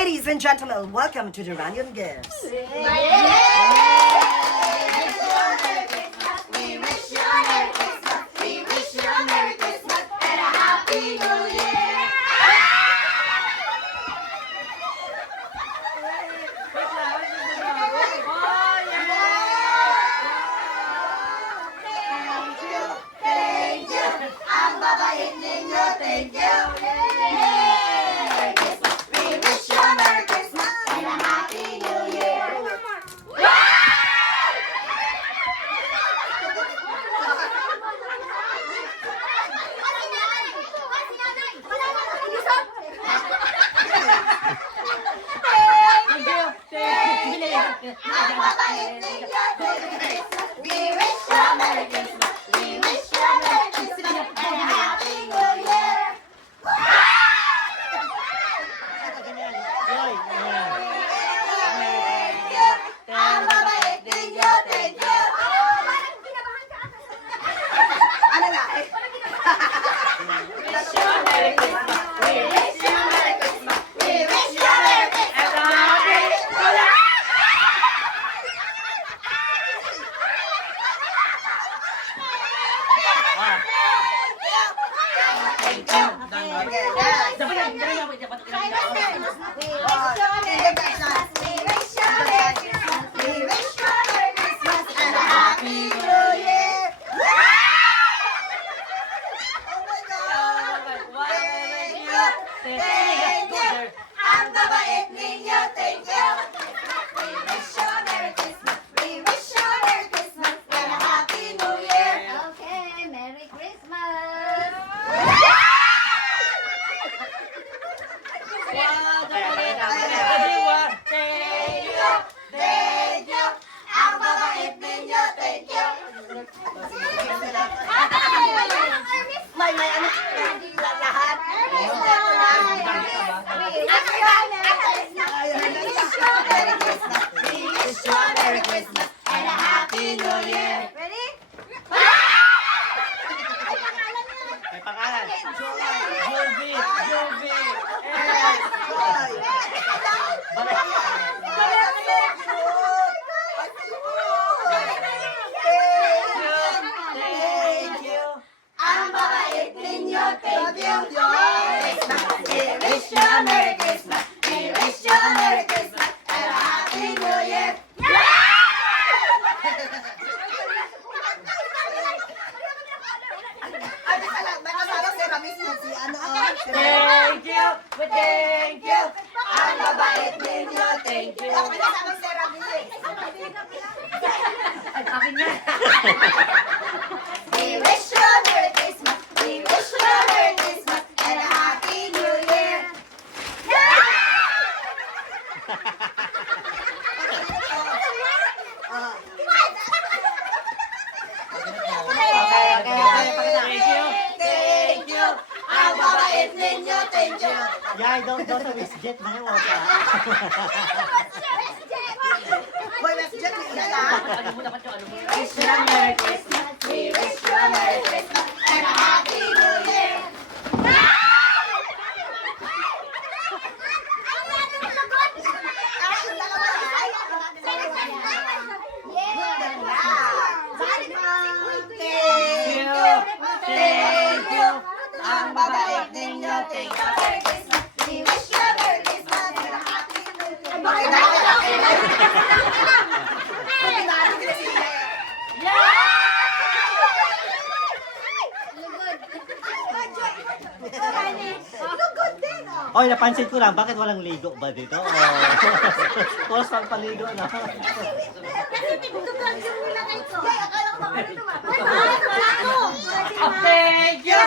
Ladies and gentlemen, welcome to the Ranian Gifts. Thank you. Ang babait ninyo. Thank you. We wish you a Merry Christmas. We wish you a Merry Christmas and a Happy New Year. Thank you. Ang babait ninyo. Thank you. Yay, don't WestJet, mga wata. Boy, let's get it. Wish you a Merry Christmas. We wish you a Merry Christmas and a Happy New Year. Thank you. Ang babait ninyo. Thank you. Merry Christmas. We wish you a Merry Christmas and a Happy New Year. Oy, napansin ko lang, bakit walang ligo ba dito? Tapos pang paligo na. Thank you.